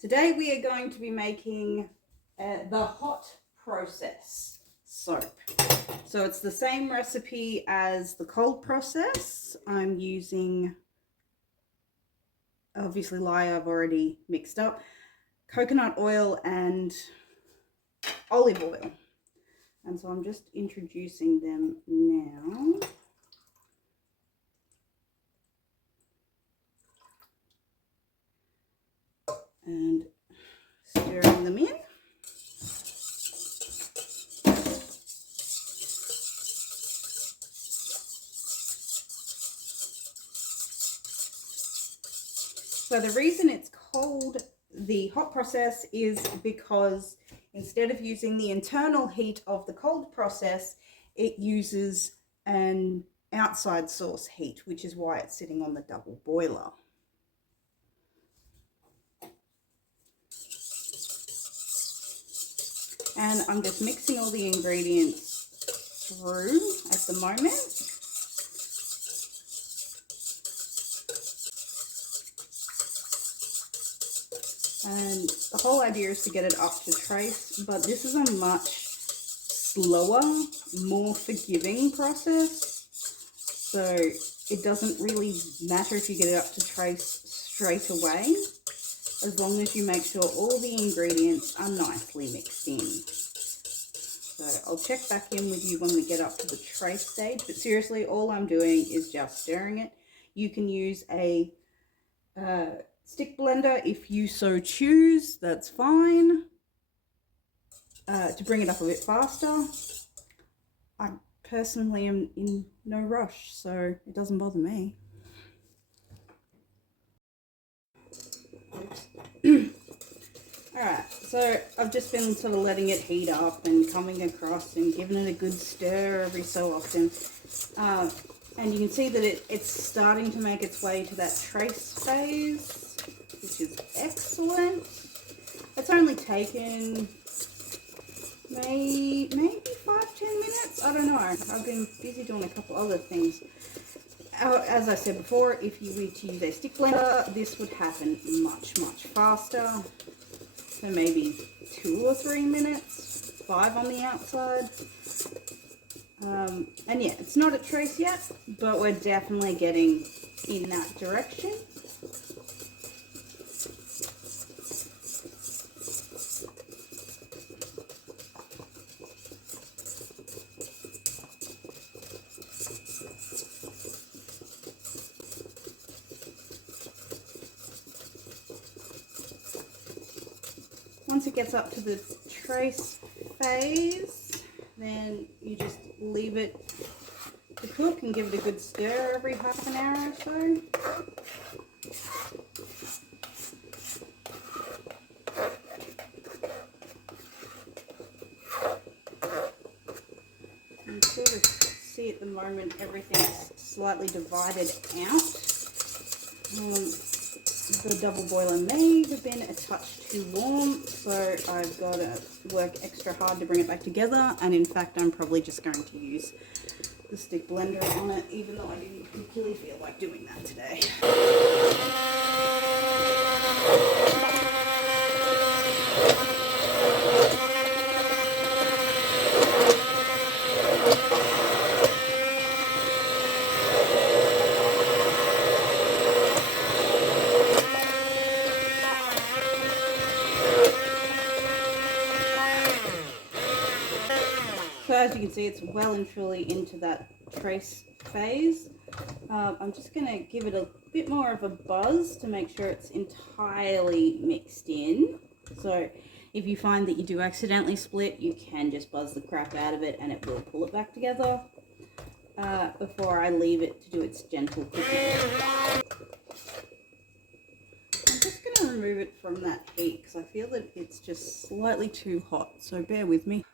Today we are going to be making the hot process soap. So it's the same recipe as the cold process. I'm using, obviously lye I've already mixed up, coconut oil and olive oil. And so I'm just introducing them now. And stirring them in. So the reason it's called the hot process is because instead of using the internal heat of the cold process, it uses an outside source heat, which is why it's sitting on the double boiler. And I'm just mixing all the ingredients through at the moment. And the whole idea is to get it up to trace, but this is a much slower, more forgiving process. So it doesn't really matter if you get it up to trace straight away, as long as you make sure all the ingredients are nicely mixed in. So I'll check back in with you when we get up to the trace stage, but seriously, all I'm doing is just stirring it. You can use a stick blender if you so choose, that's fine, to bring it up a bit faster. I personally am in no rush, so it doesn't bother me. Alright, so I've just been sort of letting it heat up and coming across and giving it a good stir every so often. And you can see that it's starting to make its way to that trace phase, which is excellent. It's only taken maybe 5-10 minutes. I don't know. I've been busy doing a couple other things. As I said before, if you were to use a stick blender, this would happen much faster. So maybe 2 or 3 minutes, 5 on the outside. And yeah, it's not at trace yet, but we're definitely getting in that direction. Once it gets up to the trace phase, then you just leave it to cook and give it a good stir every half an hour or so. You sort of see at the moment everything's slightly divided out. The double boiler may have been a touch too warm, so I've got to work extra hard to bring it back together, and in fact I'm probably just going to use the stick blender on it, even though I didn't particularly feel like doing that today. So as you can see, it's well and truly into that trace phase. I'm just going to give it a bit more of a buzz to make sure it's entirely mixed in. So if you find that you do accidentally split, you can just buzz the crap out of it and it will pull it back together before I leave it to do its gentle cooking. I'm just going to remove it from that heat because I feel that it's just slightly too hot, so bear with me.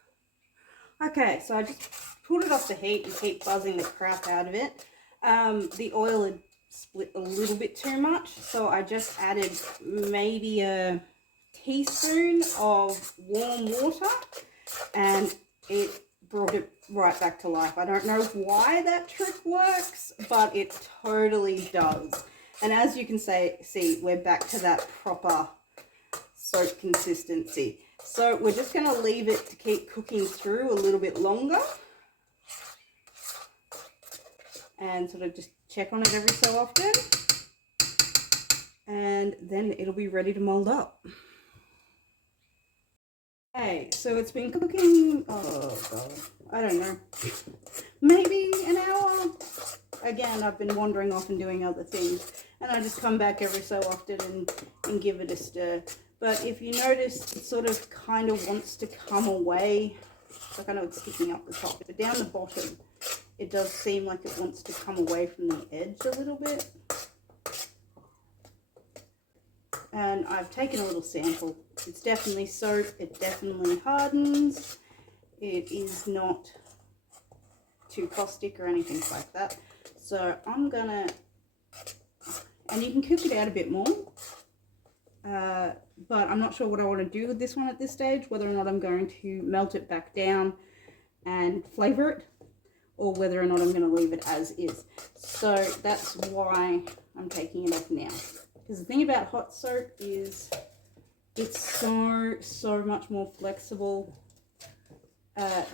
Okay, so I just pulled it off the heat and keep buzzing the crap out of it. The oil had split a little bit too much, so I just added maybe a teaspoon of warm water and it brought it right back to life. I don't know why that trick works, but it totally does. And as you can see, we're back to that proper soap consistency. So we're just going to leave it to keep cooking through a little bit longer. And sort of just check on it every so often. And then it'll be ready to mold up. Okay, so it's been cooking, oh god, I don't know, maybe an hour. Again, I've been wandering off and doing other things, and I just come back every so often and give it a stir. But if you notice, it sort of kind of wants to come away. Like, I know it's sticking up the top, but down the bottom, it does seem like it wants to come away from the edge a little bit. And I've taken a little sample. It's definitely soap, it definitely hardens. It is not too caustic or anything like that. So I'm gonna, and you can cook it out a bit more, but I'm not sure what I want to do with this one at this stage, whether or not I'm going to melt it back down and flavor it, or whether or not I'm going to leave it as is. So that's why I'm taking it off now. Because the thing about hot soap is it's so much more flexible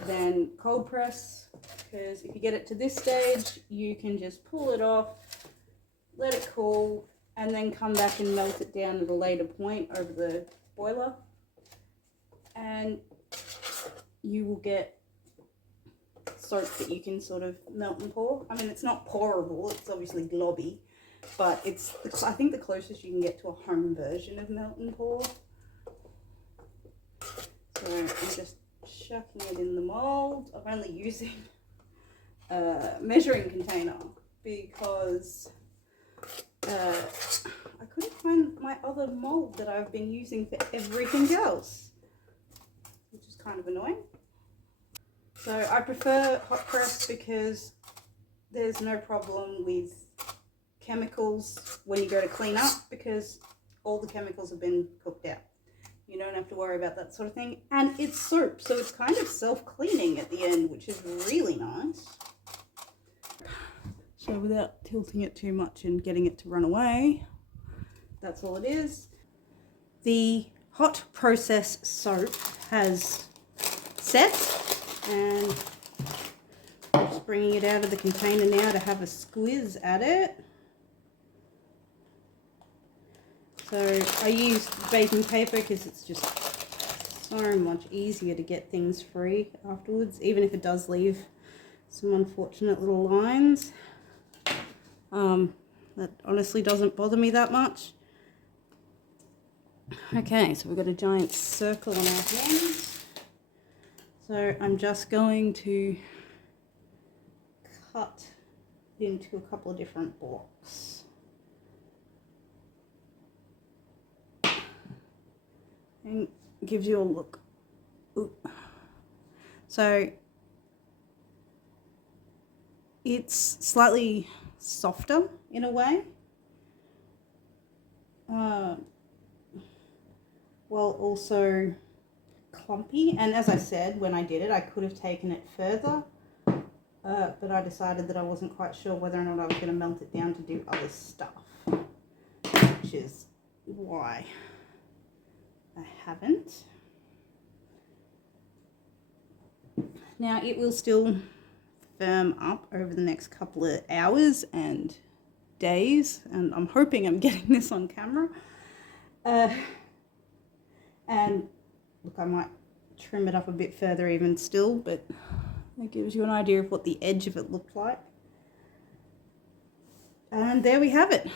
than cold press. Because if you get it to this stage, you can just pull it off, let it cool, and then come back and melt it down at a later point over the boiler. And you will get soap that you can sort of melt and pour. I mean, it's not pourable, it's obviously globby. But it's, I think, the closest you can get to a home version of melt and pour. So I'm just chucking it in the mold. I'm only using a measuring container because I couldn't find my other mold that I've been using for everything else, which is kind of annoying. So I prefer hot press because there's no problem with chemicals when you go to clean up, because all the chemicals have been cooked out. You don't have to worry about that sort of thing. And it's soap, so it's kind of self-cleaning at the end, which is really nice. So without tilting it too much and getting it to run away, that's all it is. The hot process soap has set, and I'm just bringing it out of the container now to have a squiz at it. So I use baking paper because it's just so much easier to get things free afterwards, even if it does leave some unfortunate little lines. That honestly doesn't bother me that much. Okay, so we've got a giant circle on our hands. So I'm just going to cut it into a couple of different blocks. And gives you a look. Ooh. So it's slightly softer in a way, while also clumpy. And as I said, when I did it, I could have taken it further, but I decided that I wasn't quite sure whether or not I was going to melt it down to do other stuff, which is why I haven't. Now it will still firm up over the next couple of hours and days, and I'm hoping I'm getting this on camera. And look, I might trim it up a bit further even still, but that gives you an idea of what the edge of it looked like. And there we have it.